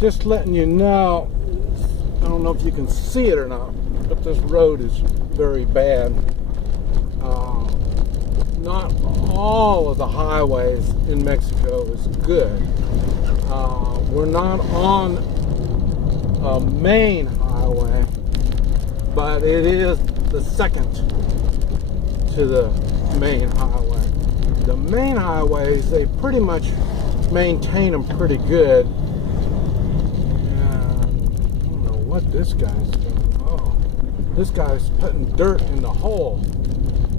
Just letting you know, I don't know if you can see it or not, but this road is very bad. Not all of the highways in Mexico is good. We're not on a main highway, but it is the second to the main highway. The main highways, they pretty much maintain them pretty good. What this guy's doing. Oh, this guy's putting dirt in the hole.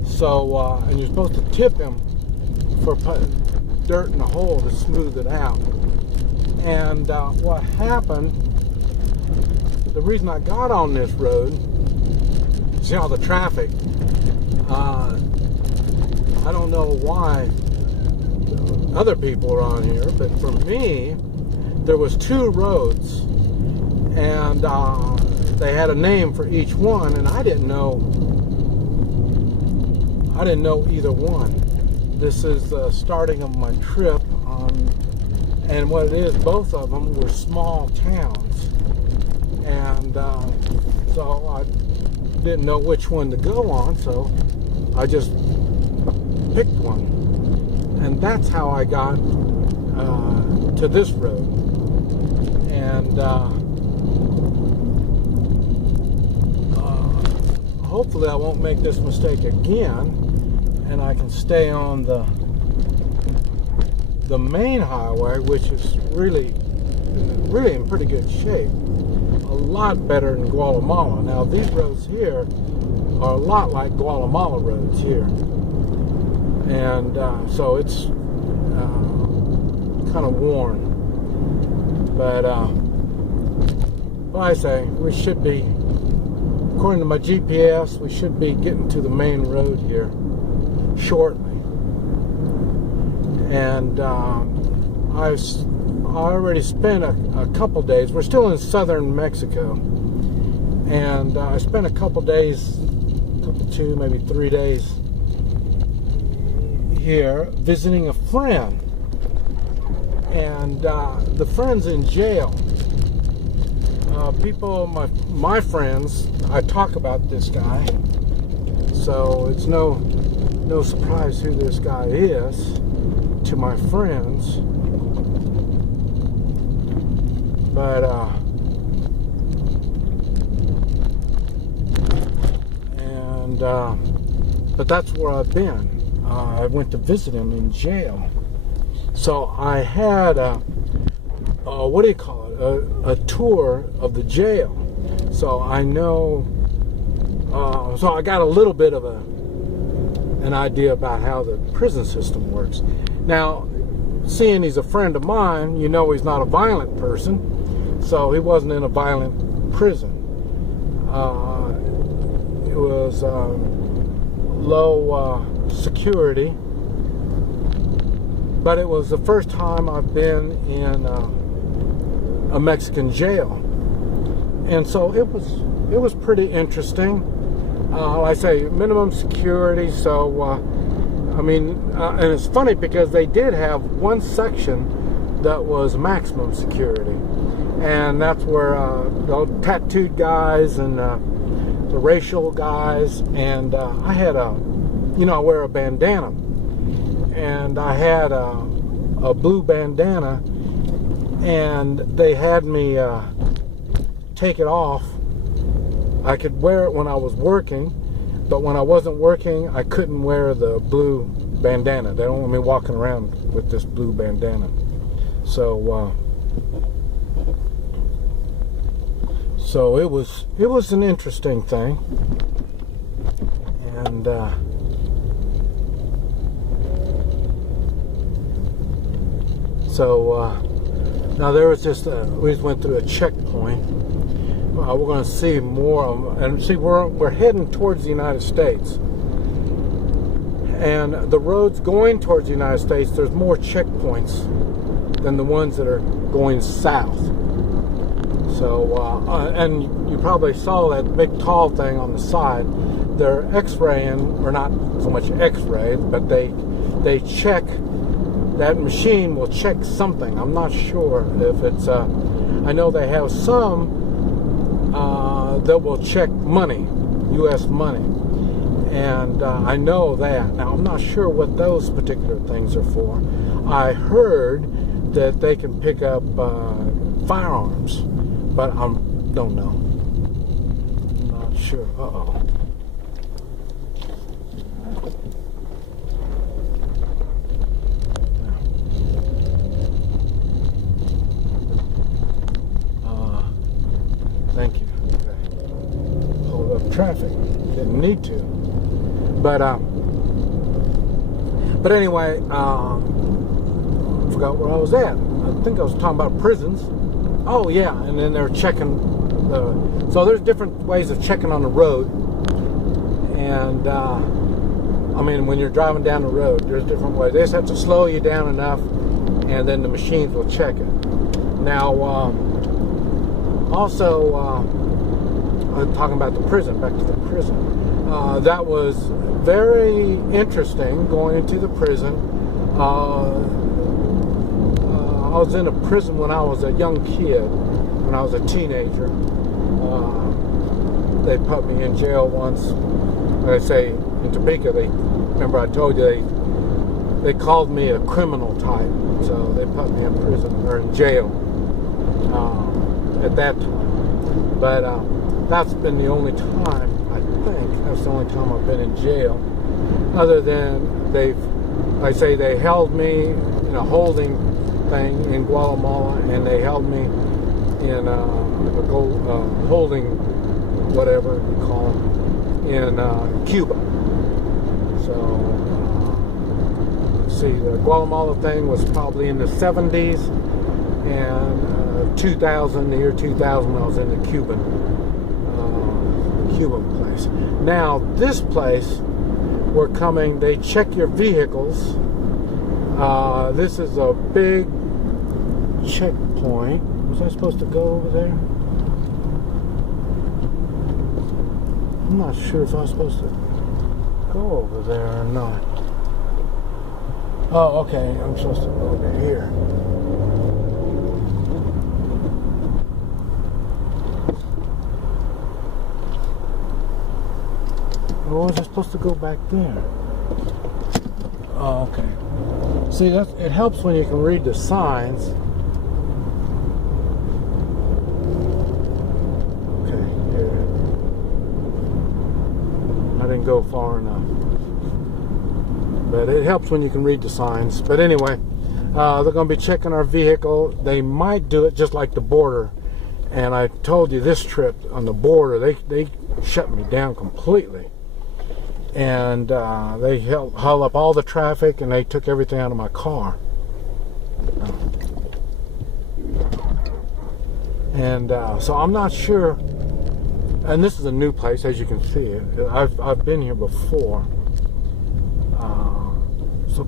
So, and you're supposed to tip him for putting dirt in the hole to smooth it out. And what happened, the reason I got on this road, see all the traffic, I don't know why other people are on here, but for me, there was two roads. And they had a name for each one, and I didn't know either one. This is the starting of my trip, and what it is, both of them were small towns, and so I didn't know which one to go on, so I just picked one, and that's how I got to this road. And hopefully I won't make this mistake again, and I can stay on the main highway, which is really in pretty good shape. A lot better than Guatemala. Now these roads here are a lot like Guatemala roads here, and so it's kind of worn. But like I say, we should be, according to my GPS, we should be getting to the main road here shortly. And I already spent a couple days. We're still in southern Mexico, and I spent a couple days, 2, maybe 3 days here visiting a friend. And the friend's in jail. People, my friends, I talk about this guy, so it's no surprise who this guy is to my friends. But but that's where I've been. I went to visit him in jail. So I had what do you call it? A tour of the jail. So I know. So I got a little bit of an idea about how the prison system works. Now, seeing he's a friend of mine, you know he's not a violent person, so he wasn't in a violent prison. It was low security. But it was the first time I've been in a Mexican jail, and so it was pretty interesting. Like I say, minimum security. So I mean, and it's funny because they did have one section that was maximum security, and that's where the tattooed guys and the racial guys, and I had I wear a bandana. And I had a blue bandana, and they had me take it off. I could wear it when I was working, but when I wasn't working, I couldn't wear the blue bandana. They don't want me walking around with this blue bandana. So it was an interesting thing, and so now there was just we just went through a checkpoint. We're going to see more, and see we're heading towards the United States, and the roads going towards the United States, there's more checkpoints than the ones that are going south. So and you probably saw that big tall thing on the side. They're X-raying, or not so much X-ray, but they check that machine will check something. I'm not sure if it's, I know they have some that will check money, U.S. money. And I know that. Now, I'm not sure what those particular things are for. I heard that they can pick up firearms, but I don't know. I'm not sure. Uh-oh. Thank you. Okay. Hold up traffic. Didn't need to. But anyway, I forgot where I was at. I think I was talking about prisons. Oh yeah, and then they're checking. So there's different ways of checking on the road, and I mean when you're driving down the road, there's different ways. They just have to slow you down enough, and then the machines will check it. Now, also, I'm talking about the prison. Back to the prison. That was very interesting going into the prison. I was in a prison when I was a young kid, when I was a teenager. They put me in jail once. Like I say, in Topeka, remember I told you they called me a criminal type, so they put me in prison or in jail at that time. But that's been the only time, I think, that's the only time I've been in jail. Other than they held me in a holding thing in Guatemala, and they held me in a holding, whatever you call them, in Cuba. So, see, the Guatemala thing was probably in the 70s, and 2000, the year 2000, when I was in the Cuban place. Now, this place, we're coming, they check your vehicles. This is a big checkpoint. Was I supposed to go over there? I'm not sure if I was supposed to go over there or not. Oh, okay, I'm supposed to go over here. Or was I supposed to go back there? Oh, okay. See, it helps when you can read the signs. Okay, here. I didn't go far enough. But it helps when you can read the signs. But anyway, they're going to be checking our vehicle. They might do it just like the border. And I told you this trip on the border, they shut me down completely. And they held up all the traffic, and they took everything out of my car. And so I'm not sure. And this is a new place, as you can see. I've been here before.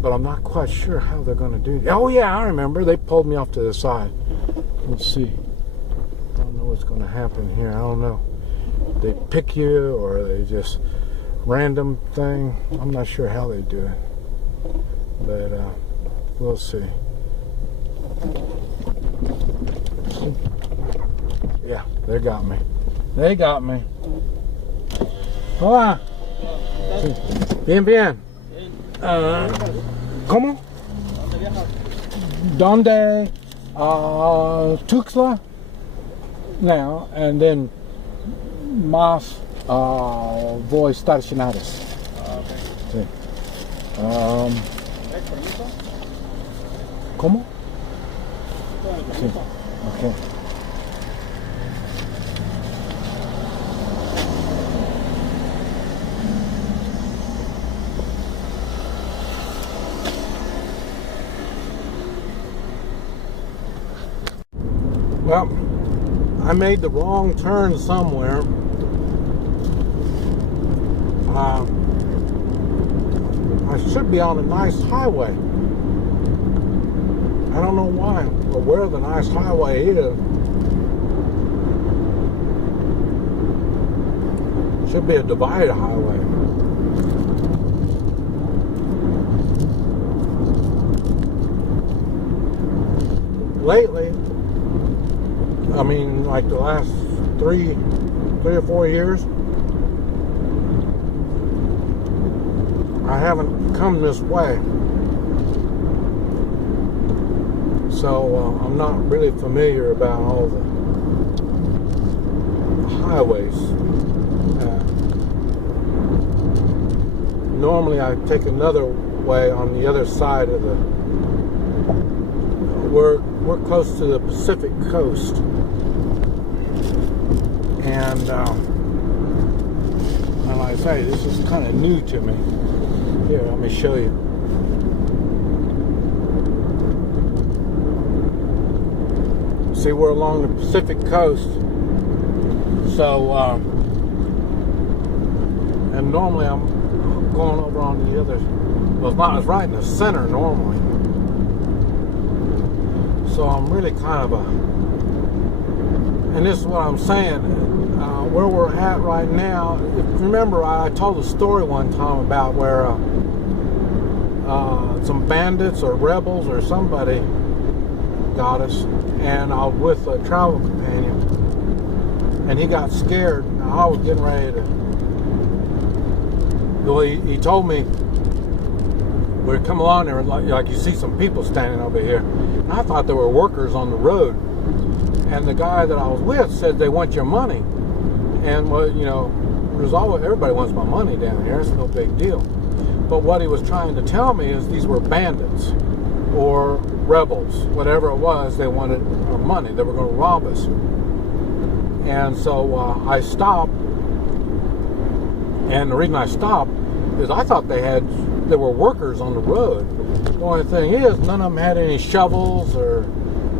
But I'm not quite sure how they're going to do that. Oh yeah, I remember. They pulled me off to the side. Let's see. I don't know what's going to happen here. I don't know. They pick you, or they just random thing. I'm not sure how they do it, but we'll see. Yeah, they got me. They got me. Hola. Bien, bien. ¿Cómo? ¿Dónde? Tuxtla. Now, and then más voy estacionados. Sí. ¿Cómo? Sí. Okay. Well, I made the wrong turn somewhere. I should be on a nice highway. I don't know why or where the nice highway is. Should be a divided highway. lately, I mean, like the last 3 or 4 years, I haven't come this way. So I'm not really familiar about all the highways. Normally I take another way on the other side of the... We're close to the Pacific coast. And like I say, this is kind of new to me. Here, let me show you. See, we're along the Pacific coast. So, and normally I'm going over on the other, well, it's right in the center normally. So I'm really kind of and this is what I'm saying, where we're at right now. Remember, I told a story one time about where some bandits or rebels or somebody got us, and I was with a travel companion, and he got scared. I was getting ready to... Well, he told me, we'd come along there, like you see some people standing over here. And I thought there were workers on the road. And the guy that I was with said they want your money. And, well, you know, there's always, everybody wants my money down here. It's no big deal. But what he was trying to tell me is these were bandits or rebels, whatever it was. They wanted our money. They were going to rob us. And so I stopped. And the reason I stopped is I thought there were workers on the road. The only thing is, none of them had any shovels or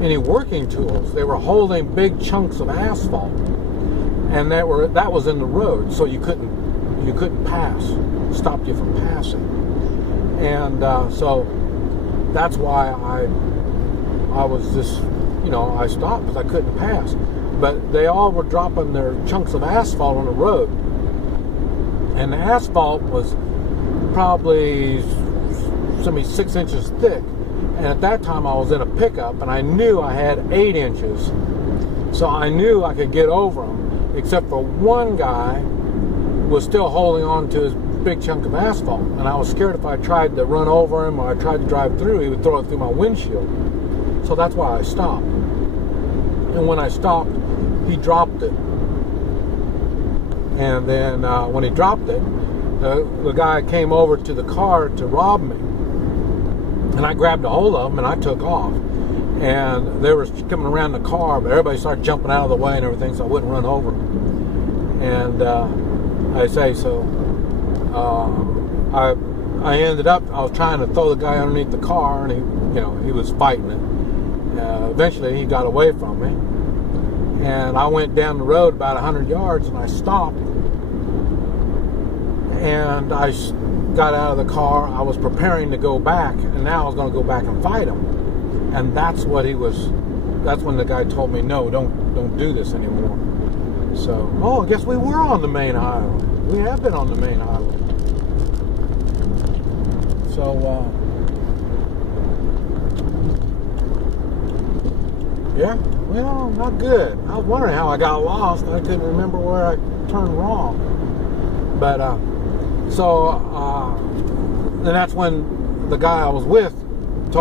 any working tools. They were holding big chunks of asphalt, and that was in the road, so you couldn't pass. Stopped you from passing. And so that's why I was just, you know, I stopped because I couldn't pass. But they all were dropping their chunks of asphalt on the road. And the asphalt was probably 6 inches thick. And at that time I was in a pickup, and I knew I had 8 inches. So I knew I could get over them, except for one guy was still holding on to his big chunk of asphalt. And I was scared if I tried to run over him or I tried to drive through, he would throw it through my windshield. So that's why I stopped. And when I stopped, he dropped it. And then when he dropped it, the guy came over to the car to rob me. And I grabbed a hold of him and I took off. And they were coming around the car, but everybody started jumping out of the way and everything, so I wouldn't run over them. And I ended up, I was trying to throw the guy underneath the car, and he was fighting it. Eventually he got away from me. And I went down the road about 100 yards and I stopped. And I got out of the car. I was preparing to go back, and now I was going to go back and fight him. And that's when the guy told me, no, don't do this anymore. So, I guess we were on the main highway. We have been on the main highway. So, yeah, well, not good. I was wondering how I got lost. I couldn't remember where I turned wrong. But, and that's when the guy I was with he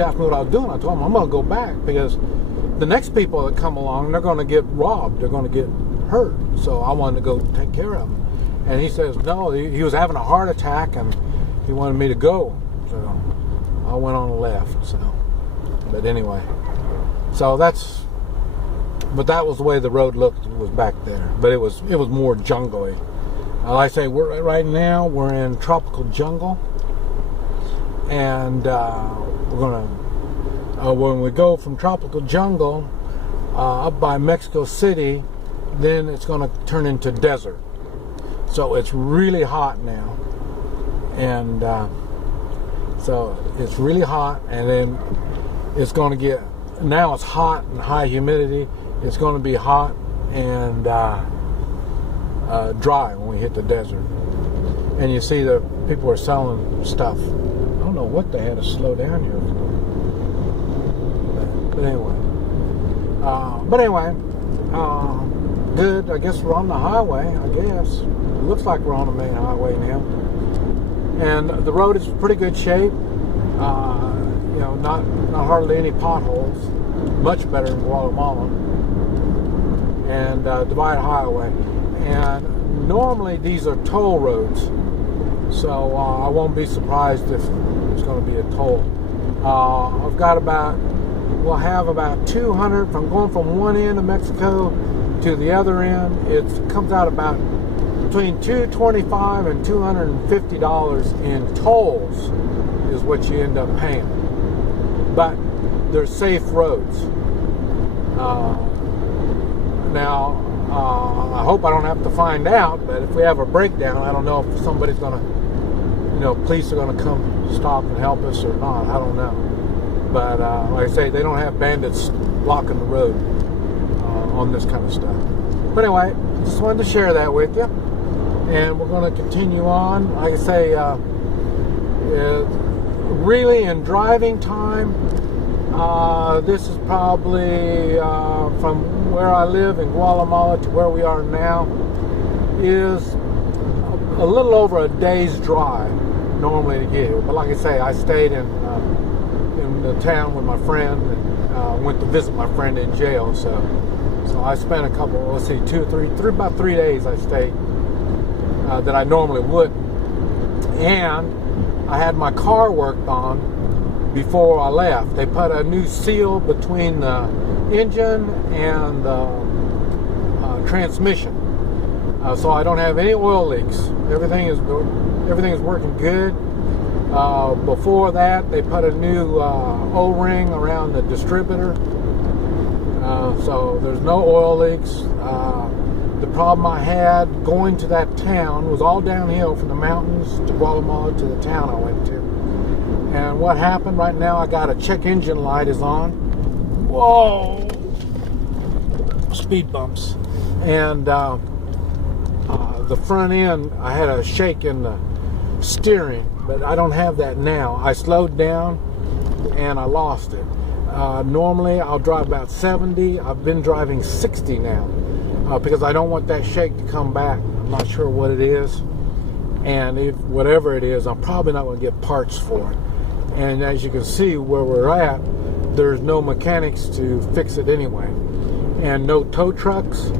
asked me what I was doing. I told him I'm going to go back because the next people that come along, they're going to get robbed. They're going to get hurt. So I wanted to go take care of them. And he says, no, he was having a heart attack and he wanted me to go. So I went on the left. So, but anyway, but that was the way the road looked, was back there. But it was more jungly. Like I say, right now we're in tropical jungle, and we're gonna when we go from tropical jungle up by Mexico City, then it's gonna turn into desert. So it's really hot now, and so it's really hot, and then it's gonna get. Now it's hot and high humidity. It's gonna be hot and dry when we hit the desert. And you see the people are selling stuff. I don't know what they had to slow down here for. But anyway, good. I guess we're on the highway. I guess it looks like we're on the main highway now, and the road is pretty good shape. You know, not hardly any potholes. Much better in Guatemala, and divided highway. And normally these are toll roads, so I won't be surprised if there's going to be a toll. I've got we'll have about 200 from going from one end of Mexico to the other end. It comes out about between $225 and $250 in tolls is what you end up paying. But they're safe roads. Now, I hope I don't have to find out, but if we have a breakdown, I don't know if somebody's going to, you know, police are going to come stop and help us or not. I don't know. But like I say, they don't have bandits blocking the road on this kind of stuff. But anyway, just wanted to share that with you. And we're going to continue on. Like I say, really in driving time, this is probably from where I live in Guatemala to where we are now is a little over a day's drive normally to get here. But like I say, I stayed in the town with my friend and went to visit my friend in jail. So I spent a couple, let's see, about 3 days I stayed that I normally wouldn't. And I had my car worked on before I left. They put a new seal between the engine and the transmission, so I don't have any oil leaks. Everything is working good. Before that, they put a new O-ring around the distributor, so there's no oil leaks. The problem I had going to that town was all downhill from the mountains to Guatemala to the town I went to. And what happened right now, I got a check engine light is on. Whoa! Speed bumps. And the front end, I had a shake in the steering, but I don't have that now. I slowed down and I lost it. Normally I'll drive about 70. I've been driving 60 now because I don't want that shake to come back. I'm not sure what it is. And if whatever it is, I'm probably not going to get parts for it. And as you can see where we're at, there's no mechanics to fix it anyway. And no tow trucks.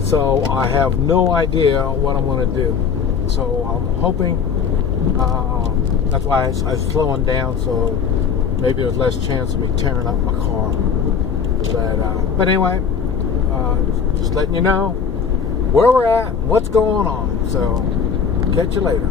So I have no idea what I'm going to do. So I'm hoping, that's why I was slowing down, so maybe there's less chance of me tearing up my car. But anyway, just letting you know where we're at, what's going on. So catch you later.